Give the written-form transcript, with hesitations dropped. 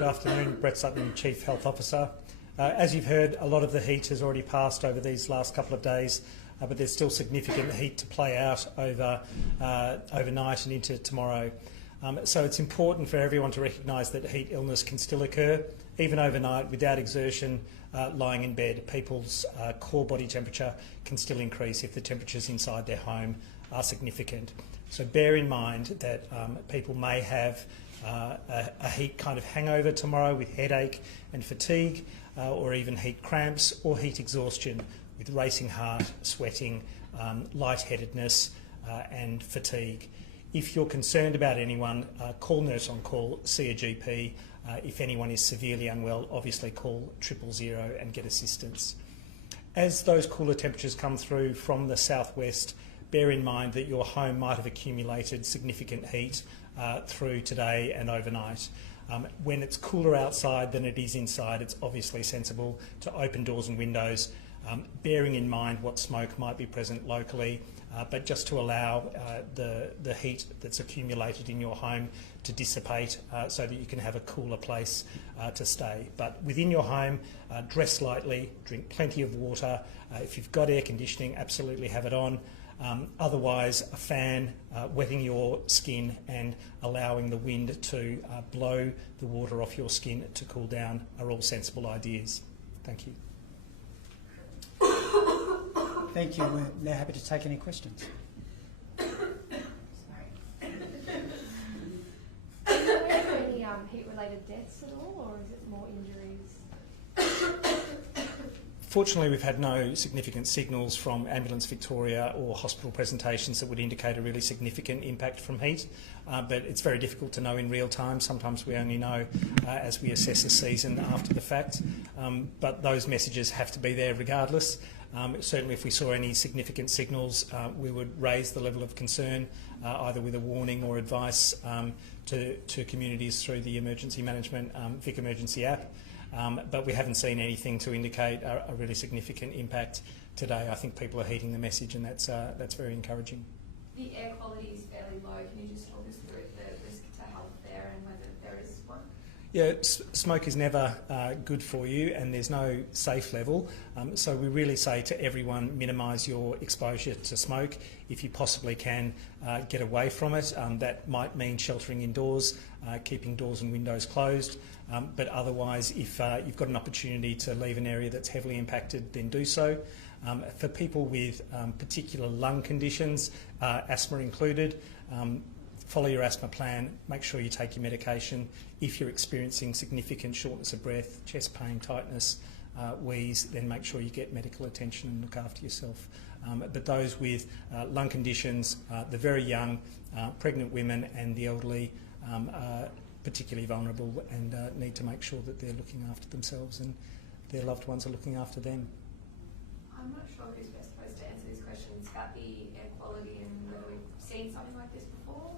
Good afternoon, Brett Sutton, Chief Health Officer. As you've heard, a lot of the heat has already passed over these last couple of days, but there's still significant heat to play out overnight and into tomorrow. So it's important for everyone to recognise that heat illness can still occur, even overnight, without exertion, lying in bed. People's core body temperature can still increase if the temperatures inside their home are significant. So bear in mind that people may have a heat kind of hangover tomorrow with headache and fatigue, or even heat cramps or heat exhaustion with racing heart, sweating, lightheadedness and fatigue. If you're concerned about anyone, call Nurse on Call, see a GP. If anyone is severely unwell, obviously call 000 and get assistance. As those cooler temperatures come through from the southwest, bear in mind that your home might have accumulated significant heat through today and overnight. When it's cooler outside than it is inside, it's obviously sensible to open doors and windows, bearing in mind what smoke might be present locally, but just to allow the heat that's accumulated in your home to dissipate so that you can have a cooler place to stay. But within your home, dress lightly, drink plenty of water. If you've got air conditioning, absolutely have it on. Otherwise, a fan, wetting your skin and allowing the wind to blow the water off your skin to cool down are all sensible ideas. Thank you. Thank you. We're now happy to take any questions. Are there any heat-related deaths at all, or is it more injuries? Fortunately, we've had no significant signals from Ambulance Victoria or hospital presentations that would indicate a really significant impact from heat, but it's very difficult to know in real time. Sometimes we only know as we assess a season after the fact, but those messages have to be there regardless. Certainly if we saw any significant signals, we would raise the level of concern, either with a warning or advice to communities through the Emergency Management Vic Emergency app. But we haven't seen anything to indicate a really significant impact today. I think people are heeding the message, and that's very encouraging. The air quality is fairly low. Can you just talk us through the risk to health there and whether there is one? Yeah, smoke is never good for you, and there's no safe level. So we really say to everyone, minimise your exposure to smoke. If you possibly can, get away from it. That might mean sheltering indoors, keeping doors and windows closed. But otherwise, if you've got an opportunity to leave an area that's heavily impacted, then do so. For people with particular lung conditions, asthma included, follow your asthma plan, make sure you take your medication. If you're experiencing significant shortness of breath, chest pain, tightness, wheeze, then make sure you get medical attention and look after yourself. But those with lung conditions, the very young, pregnant women and the elderly are particularly vulnerable and need to make sure that they're looking after themselves and their loved ones are looking after them. I'm not sure who's best placed to answer these questions about the air quality and whether we've seen something like this before.